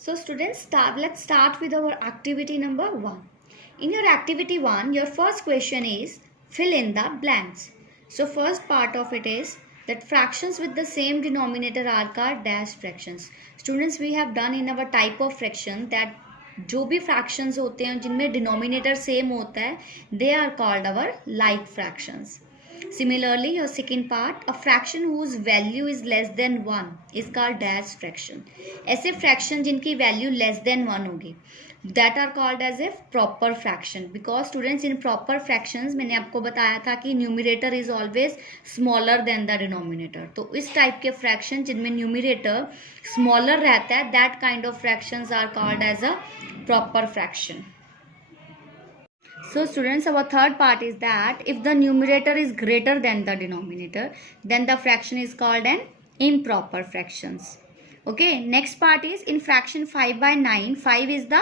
So students, let's start with our activity number 1. In your activity 1, your first question is fill in the blanks. So first part of it is that fractions with the same denominator are called dash fractions. Students, we have done in our type of fraction that जो भी fractions होते हैं जिनमें denominator same होता है, they are called our like fractions. Similarly, your second part, a fraction whose value is less than 1 is called dash fraction. ऐसे fraction जिनकी value less than 1 होगी, that are called as a proper fraction. Because students, in proper fractions मैंने आपको बताया था कि numerator is always smaller than the denominator. तो इस type के fraction जिनमें numerator smaller रहता है, that kind of fractions are called as a proper fraction. So students, our third part is that if the numerator is greater than the denominator, then the fraction is called an improper fractions. Okay, next part is in fraction 5 by 9, 5 is the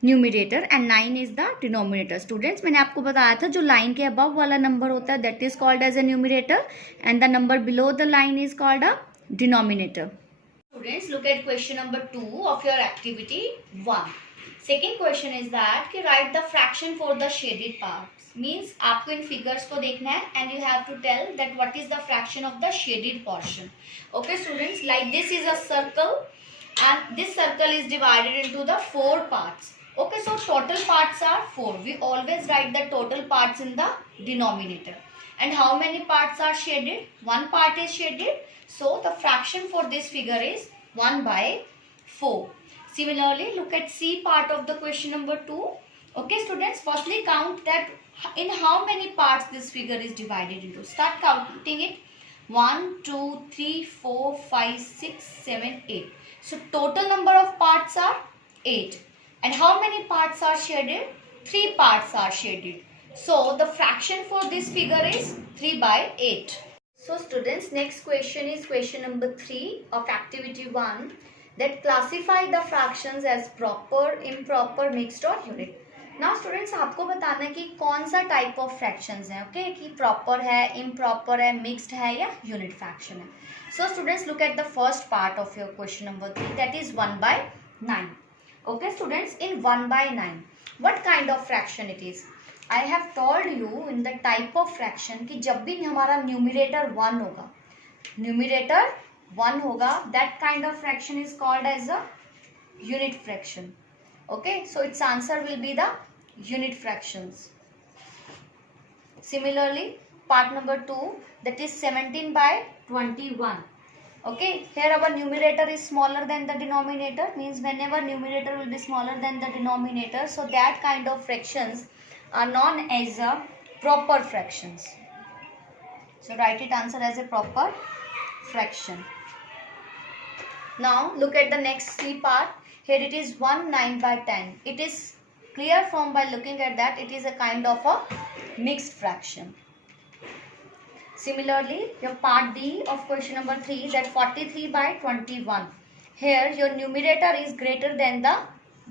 numerator and 9 is the denominator. Students, मैंने आपको बताया था जो line के above वाला number होता है that is called as a numerator and the number below the line is called a denominator. Students, look at question number 2 of your activity 1. Second question is that कि write the fraction for the shaded parts. Means आपको इन figures को देखना है and you have to tell that what is the fraction of the shaded portion. Okay students, like this is a circle and this circle is divided into the 4 parts. Okay, so total parts are 4. We always write the total parts in the denominator. And how many parts are shaded? One part is shaded. So the fraction for this figure is 1 by 4. Similarly, look at C part of the question number 2. Okay students, firstly count that in how many parts this figure is divided into. Start counting it. 1, 2, 3, 4, 5, 6, 7, 8. So total number of parts are 8. And how many parts are shaded? 3 parts are shaded. So the fraction for this figure is 3 by 8. So students, next question is question number 3 of activity 1. That classify the fractions as proper, improper, mixed or unit. Now students, आपको बताना है कि कौन सा type of fractions है. Okay, कि proper है, improper है, mixed है या unit fraction है. So students, look at the first part of your question number 3, that is 1 by 9. Okay students, in 1 by 9, what kind of fraction it is? I have told you in the type of fraction कि जब भी हमारा numerator 1 होगा, numerator 1 होगा, that kind of fraction is called as a unit fraction. Okay, so its answer will be the unit fractions. Similarly, part number 2, that is 17 by 21. Okay, here our numerator is smaller than the denominator, means whenever numerator will be smaller than the denominator, so that kind of fractions are known as a proper fractions. So write it answer as a proper fraction. Now look at the next C part. Here it is 1 9 by 10. It is clear from by looking at that it is a kind of a mixed fraction. Similarly, your part D of question number 3, that 43 by 21. Here your numerator is greater than the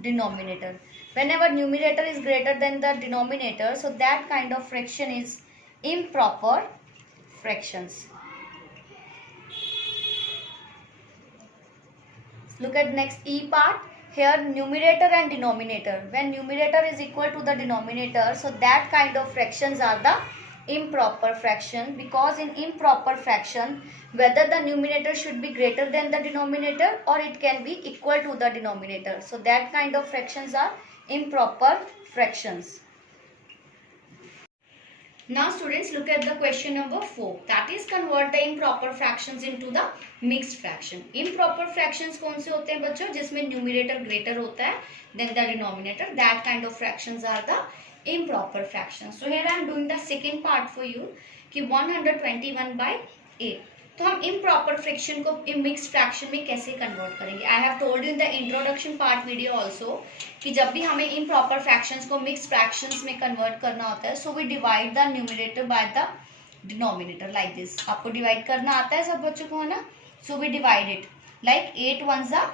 denominator. Whenever numerator is greater than the denominator, so that kind of fraction is improper fractions. Look at next E part. Here numerator and denominator. When numerator is equal to the denominator, so that kind of fractions are the improper fraction. Because in improper fraction, whether the numerator should be greater than the denominator or it can be equal to the denominator. So that kind of fractions are improper fractions. Now students, look at the question number 4, that is convert the improper fractions into the mixed fraction. Improper fractions कौन से होते हैं बच्चों? जिसमें numerator greater होता है than the denominator. That kind of fractions are the improper fractions. So here I am doing the second part for you कि 121 by 8. तो हम improper fraction को mixed fraction में कैसे convert करेंगे? I have told you in the introduction part video also कि जब भी हमें improper fractions को mixed fractions में convert करना होता है, so we divide the numerator by the denominator like this. आपको divide करना आता है सब बच्चों को, है ना? So we divide it like 8 ones are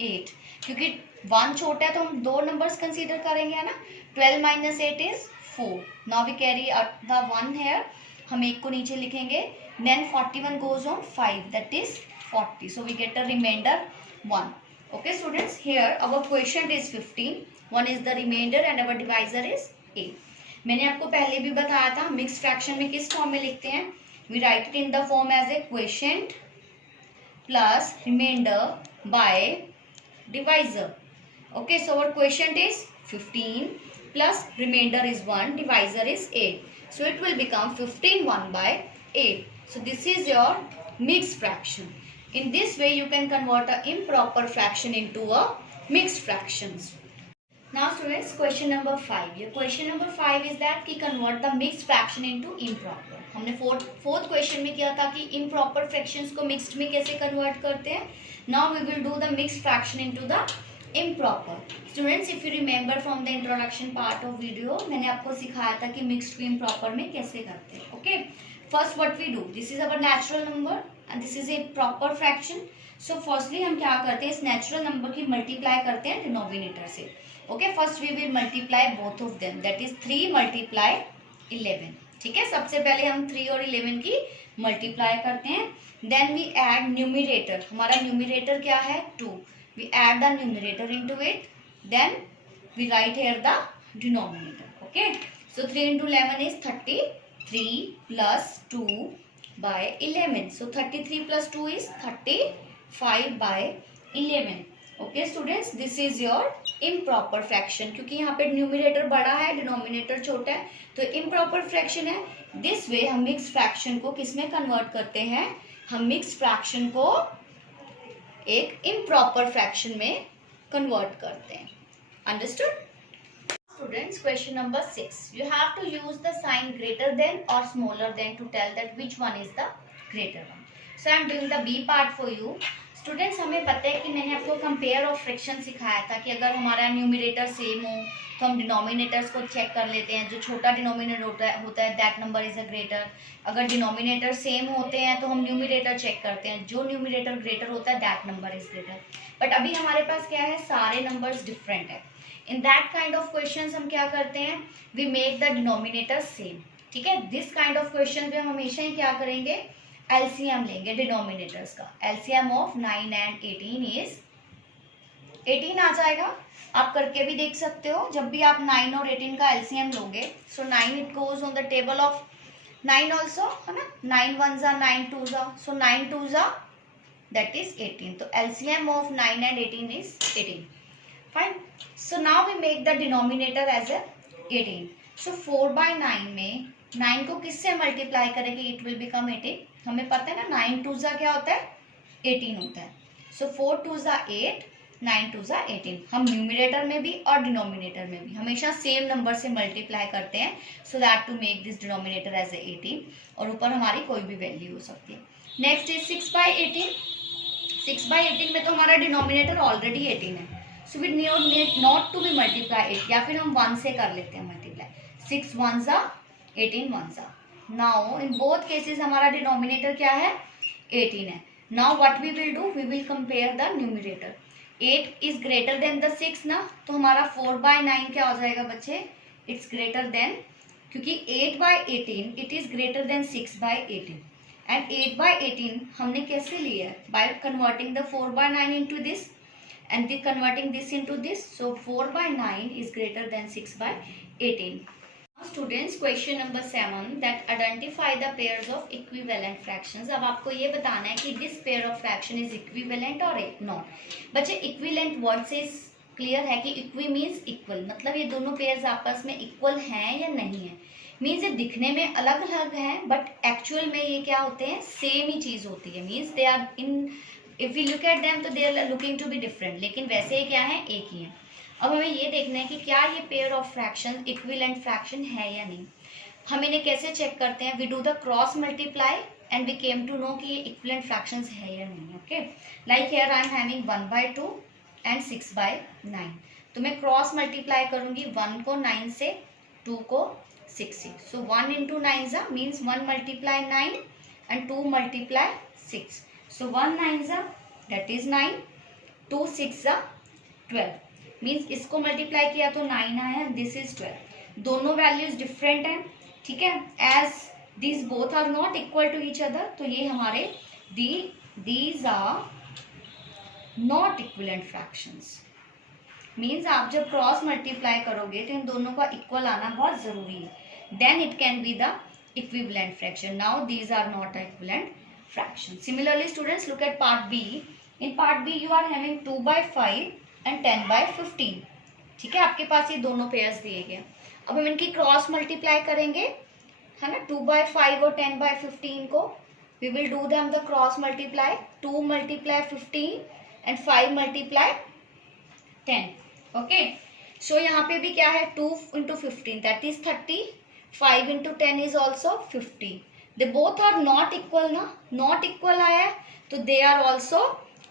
8. क्योंकि 1 छोटा है तो हम 2 numbers consider करेंगे, है ना? 12 minus 8 is 4. Now we carry out the 1 here. हम 1 को नीचे लिखेंगे. Then 41 goes on 5, that is 40. So we get a remainder 1. Okay students, here our quotient is 15, one is the remainder and our divisor is 8. मैंने आपको पहले भी बताया था मिक्स फ्रैक्शन में किस फॉर्म में लिखते हैं. We write it in the form as a quotient plus remainder by divisor. Okay, so our quotient is 15 plus remainder is 1, divisor is 8. So it will become 15 1 by 8. So this is your mixed fraction. In this way you can convert an improper fraction into a mixed fractions. Now students, question number 5. Your question number 5 is that कि convert the mixed fraction into improper. हमने fourth question में किया था कि improper fractions को mixed में कैसे convert करते हैं. Now we will do the mixed fraction into the improper. Students, if you remember from the introduction part of video, मैंने आपको सिखाया था कि mixed को improper में कैसे करते हैं. Okay. First what we do, this is our natural number and this is a proper fraction. So firstly हम क्या करते हैं, इस natural number की multiply करते हैं denominator से. Okay, first we will multiply both of them, that is 3 multiply 11. ठीक है, सबसे पहले हम 3 और 11 की multiply करते हैं. Then we add numerator. हमारा numerator क्या है 2. We add the numerator into it. Then we write here the denominator. Okay, so 3 into 11 is 33 plus 2 by 11. So 33 plus 2 is 35 by 11. Okay students, this is your improper fraction. क्योंकि यहाँ पे numerator बड़ा है, denominator छोटा है, तो improper fraction है. This way हम मिक्स फ्रैक्शन को किस में कन्वर्ट करते हैं, हम मिक्स फ्रैक्शन को एक इम्प्रॉपर फ्रैक्शन में कन्वर्ट करते हैं. Understood students? Question number 6. You have to use the sign greater than और smaller than to tell that which one is the greater one. So I am doing the B part for you. Students, हमें पता है कि मैंने आपको compare of fraction सिखाया था कि अगर हमारा न्यूमिनेटर सेम हो तो हम डिनोमिनेटर्स को चेक कर लेते हैं. जो छोटा डिनोमिनेटर होता है that number is a greater. अगर डिनोमिनेटर सेम होते हैं तो हम न्यूमिनेटर चेक करते हैं, जो न्यूमिनेटर ग्रेटर होता है that number is greater. But अभी हमारे पास क्या है, सारे नंबर्स डिफरेंट है. In that kind of question हम क्या करते हैं, we make the denominator same. ठीक है, दिस काइंड ऑफ क्वेश्चन पे हम हमेशा ही क्या करेंगे, एलसीएम लेंगे डिनोमिनेटर्स का. एलसीएम ऑफ 9 and 18 इज 18 आ जाएगा. आप करके भी देख सकते हो. जब भी आप 9 और 18 का एलसीएम लोगे, सो 9 it goes on the table of 9 also, है ना. 9 1s are 9 2s are, so 9 2s are that is 18. तो LCM of 9 and 18 is 18. Fine. So now we make the denominator as a 18. So 4 by 9 में 9 को किससे multiply करेंगे, it will become 18. हमें पता है ना 9 2s क्या होता है, 18 होता है. सो 4 2s 8, 9 2s 18. हम न्यूमिनेटर में भी और डिनोमिनेटर में भी हमेशा सेम नंबर से मल्टीप्लाई करते हैं, so that to make this denominator as a 18. और ऊपर हमारी कोई भी वैल्यू हो सकती है. Next is 6 by 18. 6 by 18 में तो हमारा डिनोमिनेटर ऑलरेडी 18 है, so we need not to be multiply 8, या फिर हम 1 से कर लेते हैं multiply. 6 1s 18 1s. Now in both cases हमारा डिनोमिनेटर क्या है, 18 है. Now what we will do, we will compare the numerator. 8 is greater than the 6 ना, तो हमारा 4 by 9 क्या हो जाएगा बच्चे, इट्स ग्रेटर देन, क्योंकि 8 by 18 it is greater then 6 by 18. And 8 by 18 हमने कैसे लिया है, by converting the 4 by 9 into this and the converting this into this. So 4 by 9 is greater than 6 by 18. Now students, question number 7, that identify the pairs of equivalent fractions. अब आपको ये बताना है कि this pair of fraction is equivalent or not. बच्चे equivalent word से clear है कि equi means equal, मतलब ये दोनों पेयर्स आपस में इक्वल हैं या नहीं है. मीन्स ये दिखने में अलग अलग हैं बट एक्चुअल में ये क्या होते हैं, सेम ही चीज होती है. Means they are in, if you look at them तो they are looking to be different, लेकिन वैसे ये क्या है, एक ही है. अब हमें ये देखना है कि क्या ये pair of fraction equivalent fraction है या नहीं. हम इन्हें कैसे चेक करते हैं, we do the cross multiply and we came to know कि ये इक्विवेलेंट फ्रैक्शंस है या नहीं. Okay, like here I am having 1 by 2 and 6 by 9. तो मैं क्रॉस मल्टीप्लाई करूंगी 1 को 9 से, 2 को 6 से. सो 1 into 9 means 1 multiply 9 and 2 multiply 6. So 1 9 that is 9, 2 6 12. Means इसको मल्टीप्लाई किया तो 9 आया, दिस इज 12. दोनों वैल्यूज डिफरेंट हैं. ठीक है, as these both are not equal to each other, तो ये हमारे these are not equivalent fractions. Means आप जब क्रॉस मल्टीप्लाई करोगे तो इन दोनों का इक्वल आना बहुत जरूरी है, then it can be the equivalent fraction. Now these are not equivalent fraction. Similarly students, look at part B. In part B you are having 2/5 and 10/15। ठीक है, आपके पास ये दोनों पेयर्स दिए गए। अब हम इनकी क्रॉस मल्टीप्लाई करेंगे, है ना, 2/5 और 10/15 को। We will do them the cross multiply. 2 × 15 and 5 × 10। Okay, so यहाँ पे भी क्या है, 2 × 15 that is 30, 5 × 10 is also 50। They both are not equal ना, नॉट इक्वल आया है तो they are also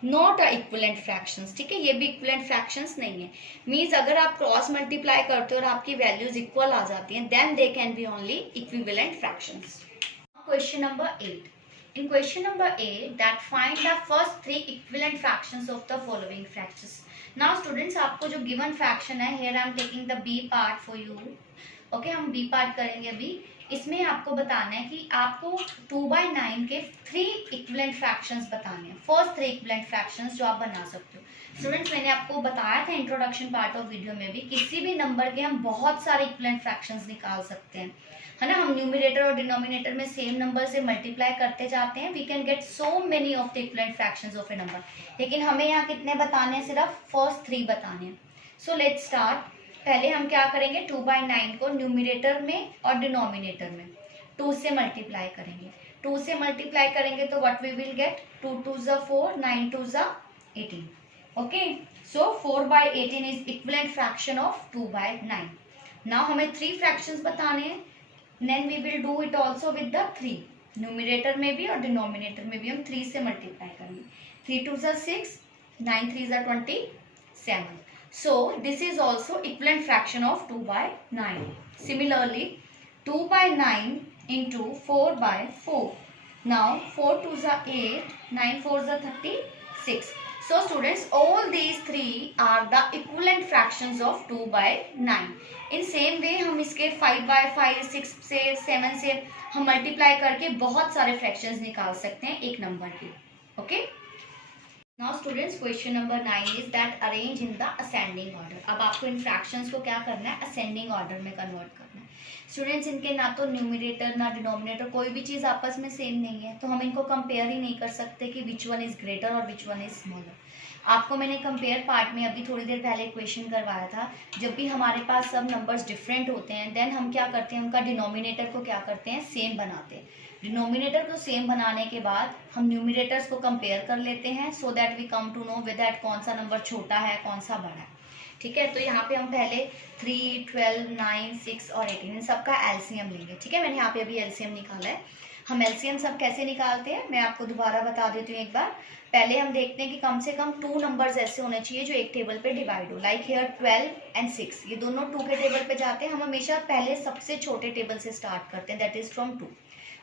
not a equivalent fractions. ठीक है, ये भी इक्विवेलेंट फ्रैक्शंस नहीं है। मीन्स अगर आप क्रॉस मल्टीप्लाई करते हो और आपकी वैल्यूज इक्वल आ जाती हैं, then they can be only equivalent fractions. Question number 8। In question number 8, that find the first 3 equivalent fractions of the following fractions. Now students, आपको जो given fraction है, here I am taking the B part for you. Okay, हम B part करेंगे अभी। इसमें आपको बताना है कि आपको 2/9 के 3 equivalent fractions बताने हैं। फर्स्ट 3 equivalent fractions जो आप बना सकते हो। स्टूडेंट्स, मैंने आपको बताया था इंट्रोडक्शन पार्ट ऑफ वीडियो में भी, किसी भी नंबर के हम बहुत सारे equivalent fractions निकाल सकते हैं, है ना। हम न्यूमिनेटर और डिनोमिनेटर में सेम नंबर से मल्टीप्लाई करते जाते हैं, we can get so many of the equivalent fractions of a number. लेकिन हमें यहाँ कितने बताने हैं, सिर्फ फर्स्ट 3 बताने हैं। So let's start. पहले हम क्या करेंगे, 2/9 को न्यूमिनेटर में और डिनोमिनेटर में 2 से मल्टीप्लाई करेंगे। 2 से मल्टीप्लाई करेंगे तो what we will get, 2 × 2 = 4, 9 × 2 = 18। Okay, so 4/18 is equivalent fraction of 2/9। Now हमें 3 फ्रैक्शंस बताने हैं, then we will do it also with the 3। Numerator में भी और डिनोमिनेटर में भी हम 3 से मल्टीप्लाई करेंगे। 3 × 2 = 6, 9 × 3 = 27। So this is also equivalent fraction of 2/9। Similarly, 2/9 into 4/4। Now 4 × 2 = 8, 9 × 4 = 36। So students, all these 3 are the equivalent fractions of 2/9। In same way हम इसके 5/5, 6 से 7 से हम मल्टीप्लाई करके बहुत सारे फ्रैक्शंस निकाल सकते हैं एक नंबर के। Okay, now students, question number 9 is that arrange in the ascending order. अब आपको इन फ्रैक्शंस को क्या करना है, असेंडिंग ऑर्डर में कन्वर्ट करना है। स्टूडेंट्स, इनके ना तो न्यूमिनेटर ना डिनोमिनेटर, कोई भी चीज़ आपस में सेम नहीं है, तो हम इनको कंपेयर ही नहीं कर सकते कि विच वन इज ग्रेटर और विच वन इज स्मॉलर। आपको मैंने कंपेयर पार्ट में अभी थोड़ी देर पहले क्वेश्चन करवाया था, जब भी हमारे पास सब नंबर्स डिफरेंट होते हैं, देन हम क्या करते हैं, उनका डिनोमिनेटर को क्या करते हैं, सेम बनाते हैं। डिनोमिनेटर को सेम बनाने के बाद हम न्यूमिनेटर्स को कंपेयर कर लेते हैं, so that we come to know with that कौन सा नंबर छोटा है, कौन सा बड़ा है। ठीक है, तो यहाँ पे हम पहले 3, 12, 9, 6 और 18 इन सबका एलसीएम लेंगे। ठीक है, मैंने यहाँ पे अभी एलसीएम निकाला है। हम एलसीएम सब कैसे निकालते हैं मैं आपको दोबारा बता देती हूँ एक बार। पहले हम देखते हैं कि कम से कम 2 नंबर्स ऐसे होने चाहिए जो एक टेबल पे डिवाइड हो, लाइक हियर 12 एंड 6, ये दोनों 2 के टेबल पे जाते हैं। हम हमेशा पहले सबसे छोटे टेबल से स्टार्ट करते हैं, दैट इज फ्रॉम 2।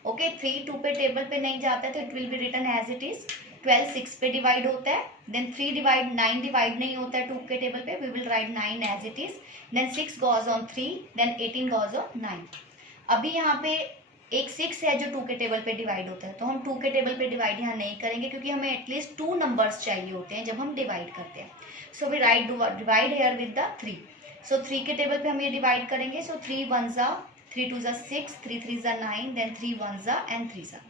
ओके, 3 2 पे टेबल पे नहीं जाता है तो it will be written as it is. 12 6 पे डिवाइड होता है, देन 9 डिवाइड नहीं होता है 2 के टेबल पे, we will write 9 as it is, then 6 goes on 3, then 18 goes on 9। अभी यहाँ पे एक 6 है जो 2 के टेबल पे डिवाइड होता है, तो हम 2 के टेबल पे डिवाइड यहाँ नहीं करेंगे क्योंकि हमें एटलीस्ट 2 नंबर्स चाहिए होते हैं जब हम डिवाइड करते हैं। So we write divide here with the 3। So 3 के टेबल पे हम ये डिवाइड करेंगे। So 3 1s are, 3 2s are 6, 3 3s are 9, then 3 1s are and 3s are।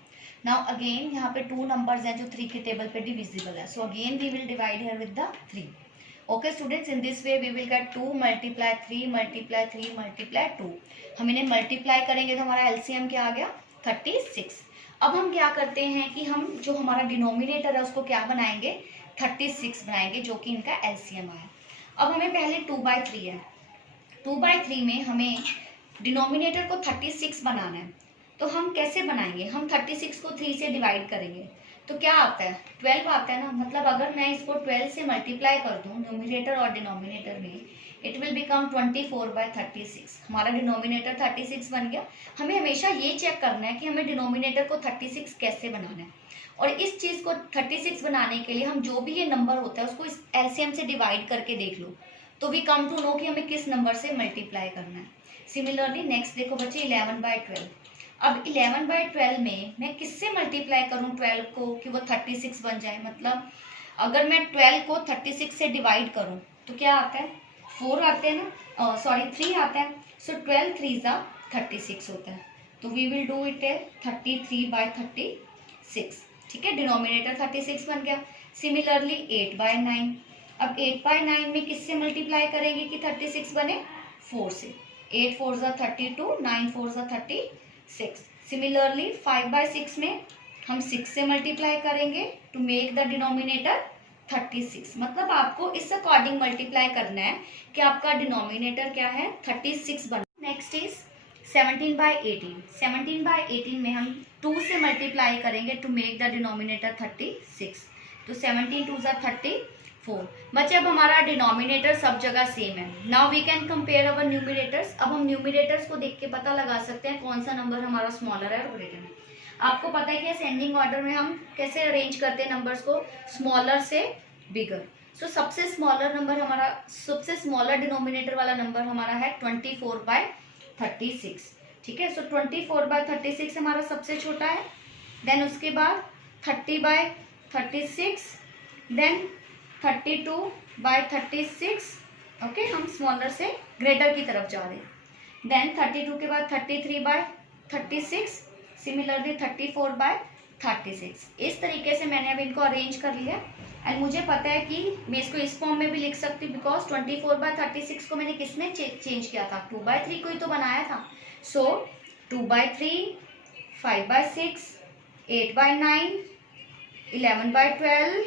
Now again यहाँ पे 2 नंबर्स हैं जो 3 के टेबल पे डिविजिबल है, so again we will divide here with the 3। Okay students, in this way we will get 2 × 3 × 3 × 2। हम इन्हें multiply करेंगे तो हमारा एलसीएम क्या आ गया, 36। अब हम क्या करते हैं कि हम जो हमारा डिनोमिनेटर है उसको क्या बनाएंगे, 36 बनाएंगे, जो कि इनका एलसीएम आया। अब हमें पहले 2/3 है, 2/3 में हमें डिनोमिनेटर को 36 बनाना है, तो हम कैसे बनाएंगे, हम 36 को 3 से डिवाइड करेंगे तो क्या आता है, 12 आता है ना। मतलब अगर मैं इसको 12 से मल्टीप्लाई कर दूं न्यूमिनेटर और डिनोमिनेटर में, इट विल बिकम 24/36। हमारा डिनोमिनेटर 36 बन गया। हमें हमेशा ये चेक करना है कि हमें डिनोमिनेटर को 36 कैसे बनाना है, और इस चीज़ को 36 बनाने के लिए हम जो भी ये नंबर होता है उसको इस एलसीएम से डिवाइड करके देख लो, तो वी कम टू नो कि हमें किस नंबर से मल्टीप्लाई करना है। सिमिलरली नेक्स्ट देखो बच्चे 11/12। अब 11/12 में मैं किससे मल्टीप्लाई करूं 12 को कि वो 36 बन जाए। मतलब अगर मैं 12 को 36 से डिवाइड करूं तो क्या आता है, 4 आते हैं ना, सॉरी 3 आता है। सो 12 3 ज़ा 36 होता है। तो वी विल डू इट 33/36। ठीक है, डिनोमिनेटर 36 बन गया। सिमिलरली 8/9। अब 8/9 में किससे मल्टीप्लाई करेंगे कि 36 बने, 4 से। 8 4 ज़ा 32, 9 4 ज़ा 36। सिमिलरली 5/6 में हम 6 से मल्टीप्लाई करेंगे टू मेक द डिनोमिनेटर 36। मतलब आपको इस अकॉर्डिंग मल्टीप्लाई करना है कि आपका डिनोमिनेटर क्या है, 36 बन। Next is 17/18। 17/18 में हम 2 से मल्टीप्लाई करेंगे टू मेक द डिनोमिनेटर 36। तो 17 2 ज़ा 34। बच्चे अब हमारा डिनोमिनेटर सब जगह सेम है। Now we can compare our numerators. अब हम न्यूमिनेटर्स को देख के पता लगा सकते हैं कौन सा नंबर हमारा स्मॉलर है और ग्रेटर है। आपको पता है कि असेंडिंग ऑर्डर में हम कैसे अरेंज करते हैं नंबर्स को, स्मॉलर से बिगर। सो सबसे स्मॉलर नंबर हमारा, सबसे स्मॉलर डिनोमिनेटर वाला नंबर हमारा है 24/36। ठीक है, सो 24/36 हमारा सबसे छोटा है। देन उसके बाद 30/36, देन 32/36। ओके, हम स्मॉलर से ग्रेटर की तरफ जा रहे हैं। देन 32 के बाद 33/36, सिमिलरली 34/36। इस तरीके से मैंने अब इनको अरेंज कर लिया एंड मुझे पता है कि मैं इसको इस फॉर्म में भी लिख सकती हूँ बिकॉज 24/36 को मैंने किसमें चेंज किया था, 2/3 को ही तो बनाया था। सो 2/3, 5/6, 8/9, 11/12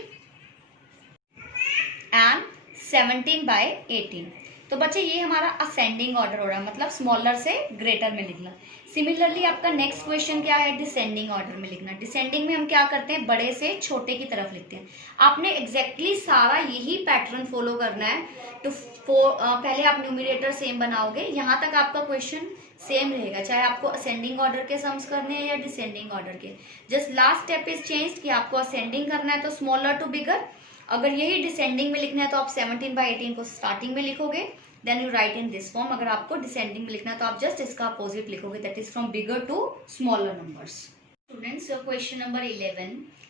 एंड 17/18। तो बच्चे ये हमारा असेंडिंग ऑर्डर हो रहा है, मतलब स्मॉलर से ग्रेटर में लिखना। सिमिलरली आपका नेक्स्ट क्वेश्चन क्या है, डिसेंडिंग ऑर्डर में लिखना। डिसेंडिंग में हम क्या करते हैं, बड़े से छोटे की तरफ लिखते हैं। आपने एग्जैक्टली सारा यही पैटर्न फॉलो करना है। तो पहले आप न्यूमिनेटर सेम बनाओगे, यहाँ तक आपका क्वेश्चन सेम रहेगा, चाहे आपको असेंडिंग ऑर्डर के सम्स करने हैं या डिसेंडिंग ऑर्डर के। Just last step is change कि आपको असेंडिंग करना है तो स्मॉलर टू बिगर। अगर यही डिसेंडिंग में लिखना है तो आप 17/18 को स्टार्टिंग में लिखोगे, then you write in this form. अगर आपको डिसेंडिंग में लिखना है तो आप जस्ट इसका अपोजिट लिखोगे, that is from bigger to smaller numbers. Students, question number 11,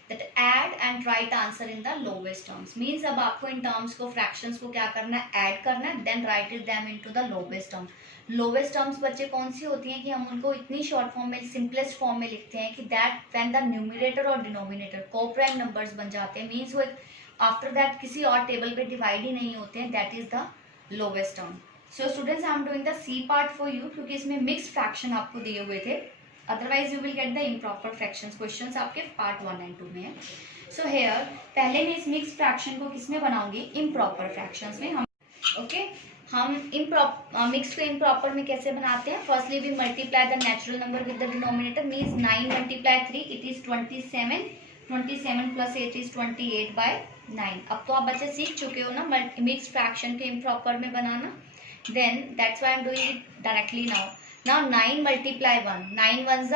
that add and write answer in the lowest terms. Means अब आपको इन टर्म्स को, फ्रैक्शंस को क्या करना है, ऐड करना है, then write it them into the lowest term. Lowest terms बच्चे कौन सी होती हैं कि हम उनको इतनी शॉर्ट फॉर्म में, सिंपलेस्ट फॉर्म में लिखते हैं कि दैट व्हेन द न्यूमिनेटर और डिनोमिनेटर कोप्राइम नंबर्स बन जाते हैं, मीन्स वो आफ्टर दैट किसी और टेबल पे डिवाइड ही नहीं होते हैं, that is the lowest term. So students, I am doing the C part for you क्योंकि इसमें मिक्स्ड फ्रैक्शन आपको दिए हुए थे, otherwise you will get the improper fractions. Questions आपके पार्ट 1 एंड 2 में है। सो हेयर पहले मैं इस मिक्स्ड फ्रैक्शन को किसमें बनाऊंगी, इम्प्रॉपर फ्रैक्शंस में। हम हम मिक्स को इम्प्रॉपर में कैसे बनाते हैं, firstly we multiply the natural number with the denominator, means 9 × 3 it is 27, 27 + 8 is 28/9। अब तो आप बच्चे सीख चुके हो ना मिक्स फ्रैक्शन के इम्प्रॉपर में बनाना। Then that's why I am doing it directly now. 9 × 1, 9 1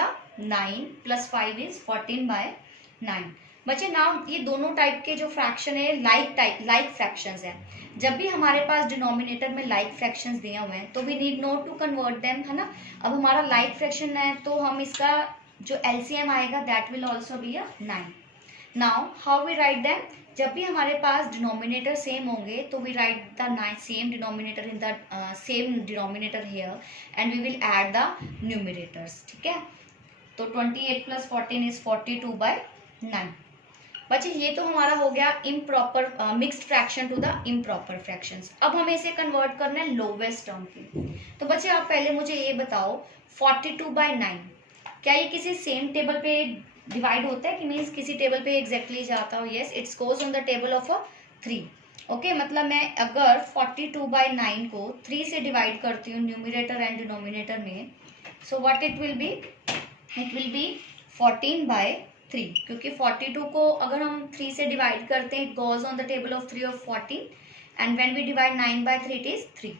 9 + 5 is 14/9। बच्चे नाउ ये दोनों टाइप के जो फ्रैक्शन है लाइक फ्रैक्शंस है। जब भी हमारे पास डिनोमिनेटर में लाइक फ्रैक्शंस दिए हुए हैं तो we need not to convert them, है ना। अब हमारा लाइक फ्रैक्शन है तो हम इसका जो एलसीएम आएगा that will also be 9। Now how we write them, जब भी हमारे पास डिनोमिनेटर सेम होंगे तो we write the same denominator in the same denominator here and we will add the numerators. ठीक है, तो 28 + 14 इज 42/9। बच्चे ये तो हमारा हो गया improper mixed fraction to the improper fractions. अब हमें इसे कन्वर्ट करना है लोवेस्ट टर्म के। तो बच्चे आप पहले मुझे ये बताओ 42/9 क्या ये किसी सेम टेबल पे डिवाइड होता है कि मीन्स किसी टेबल पे एग्जैक्टली जाता हो। Yes, it's goes on the table of 3। Okay, मतलब मैं अगर 42/9 को 3 से डिवाइड करती हूँ न्यूमिनेटर एंड डिनोमिनेटर में, so what it will B, it will B 14/3 क्योंकि 42 को अगर हम 3 से डिवाइड करते हैं it goes on the table of 3 of 14 and when we divide 9/3 it is 3।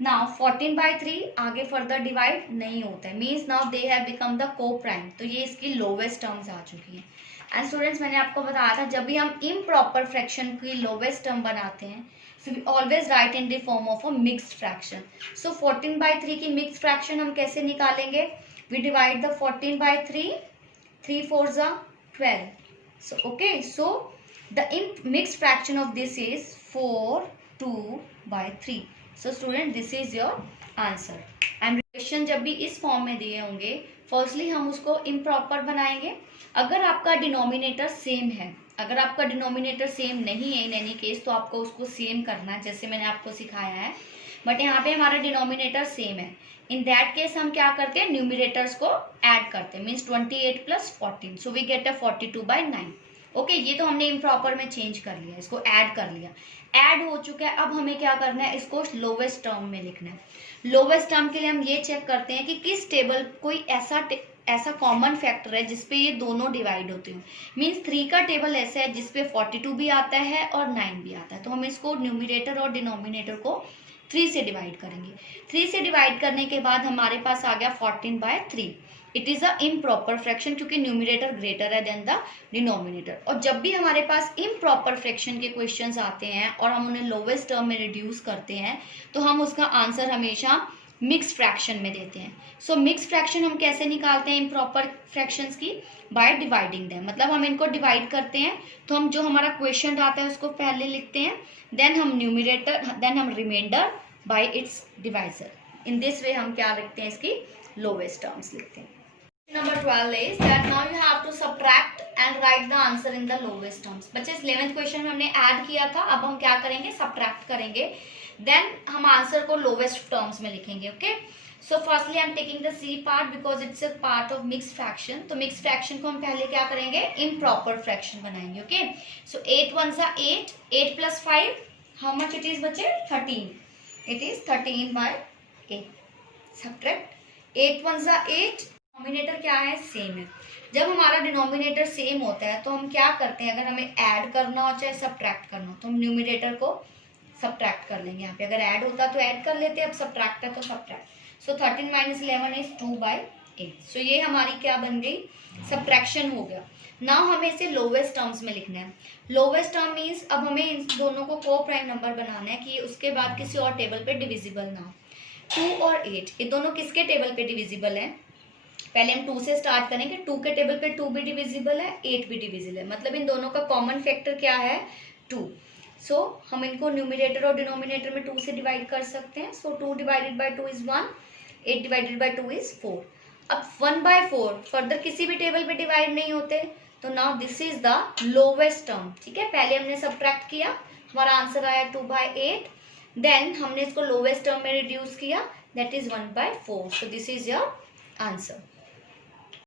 Now 14/3 आगे फर्दर डिवाइड नहीं होता है, means now they have become the coprime, तो ये इसकी लोवेस्ट टर्म्स आ चुकी हैं। एंड स्टूडेंट्स, मैंने आपको बताया था जब भी हम इम्प्रॉपर फ्रैक्शन की लोवेस्ट टर्म बनाते हैं so we always write in the form of a mixed fraction. So 14/3 की mixed fraction हम कैसे निकालेंगे, we divide the 14/3, 3 4 12. So okay, so The mixed fraction of this is 4/2/3. So student, this is your answer. And question जब भी इस form में दिए होंगे, फर्स्टली हम उसको इम्प्रॉपर बनाएंगे. अगर आपका डिनोमिनेटर सेम है, अगर आपका डिनोमिनेटर सेम नहीं है इन एनी केस, तो आपको उसको सेम करना है जैसे मैंने आपको सिखाया है. बट यहाँ पे हमारा डिनोमिनेटर सेम है. इन दैट केस हम क्या करते हैं, न्यूमिनेटर्स को ऐड करते हैं. Means 28 + 14, so we get a 42/9. Okay, ये तो हमने इम्प्रॉपर में चेंज कर लिया, इसको ऐड कर लिया. ऐड हो चुका है. अब हमें क्या करना है, इसको लोवेस्ट टर्म में लिखना है. लोवेस्ट टर्म के लिए हम ये चेक करते हैं कि किस टेबल, कोई ऐसा कॉमन फैक्टर है जिसपे ये दोनों डिवाइड होते हैं. मीन्स 3 का टेबल ऐसा है जिसपे 42 भी आता है और 9 भी आता है. तो हम इसको न्यूमिनेटर और डिनोमिनेटर को 3 से डिवाइड करेंगे. 3 से डिवाइड करने के बाद हमारे पास आ गया 14/3. It is a improper fraction क्योंकि न्यूमिनेटर ग्रेटर है देन द डिनोमिनेटर. और जब भी हमारे पास इम्प्रॉपर फ्रैक्शन के क्वेश्चंस आते हैं और हम उन्हें लोवेस्ट टर्म में रिड्यूस करते हैं, तो हम उसका आंसर हमेशा मिक्स फ्रैक्शन में देते हैं. सो मिक्स फ्रैक्शन हम कैसे निकालते हैं इम्प्रॉपर फ्रैक्शंस की, बाय डिवाइडिंग देम. मतलब हम इनको डिवाइड करते हैं, तो हम जो हमारा क्वेश्चन आता है उसको पहले लिखते हैं, देन हम न्यूमिनेटर, देन हम remainder by its divisor. In this way हम क्या लिखते हैं, इसकी लोवेस्ट टर्म्स लिखते हैं. Number 12 is that now you have to subtract and write the answer in the lowest terms. बच्चे 11th क्वेश्चन में हमने ऐड किया था, अब हम क्या करेंगे, सब्ट्रैक्ट करेंगे. देन हम आंसर को लोवेस्ट टर्म्स में लिखेंगे. Okay, so firstly I am taking the C part because it's a part of mix fraction. तो मिक्स फ्रैक्शन को हम पहले क्या करेंगे, इम्प्रॉपर फ्रैक्शन बनाएंगे. Okay, so 8 1 8, 8 + 5 how much it is बच्चे, 13. It is 13/8. सब्ट्रैक्ट 8 1 8. डिनोमिनेटर क्या है, सेम है. जब हमारा डिनोमिनेटर सेम होता है तो हम क्या करते हैं, अगर हमें ऐड करना हो चाहे सब्ट्रैक्ट करना हो, तो हम न्यूमिनेटर को सब्ट्रैक्ट कर लेंगे. यहाँ पे अगर ऐड होता तो ऐड कर लेते, अब सब्ट्रैक्ट है तो सब्ट्रैक्ट. So 13 - 11 is 2/8. सो ये हमारी क्या बन गई, सब्ट्रैक्शन हो गया. नाउ हमें इसे लोवेस्ट टर्म्स में लिखना है. लोवेस्ट टर्म मीन्स अब हमें इन दोनों को को प्राइम नंबर बनाना है कि उसके बाद किसी और टेबल पे डिविजिबल ना हो. 2 और 8 ये दोनों किसके टेबल पे डिविजिबल है, पहले हम 2 से स्टार्ट करेंगे. 2 के टेबल पे 2 भी डिविजिबल है, 8 भी डिविजिबल है. मतलब इन दोनों का कॉमन फैक्टर क्या है, 2. सो हम इनको न्यूमिनेटर और डिनोमिनेटर में 2 से डिवाइड कर सकते हैं. सो 2 / 2 इज 1, 8 / 2 इज 4. अब 1/4 फर्दर किसी भी टेबल पे डिवाइड नहीं होते, तो now this is the lowest term. ठीक है, पहले हमने सब्ट्रैक्ट किया, हमारा आंसर आया 2/8. देन हमने इसको लोवेस्ट टर्म में रिड्यूस किया, that is 1/4. So this is your answer.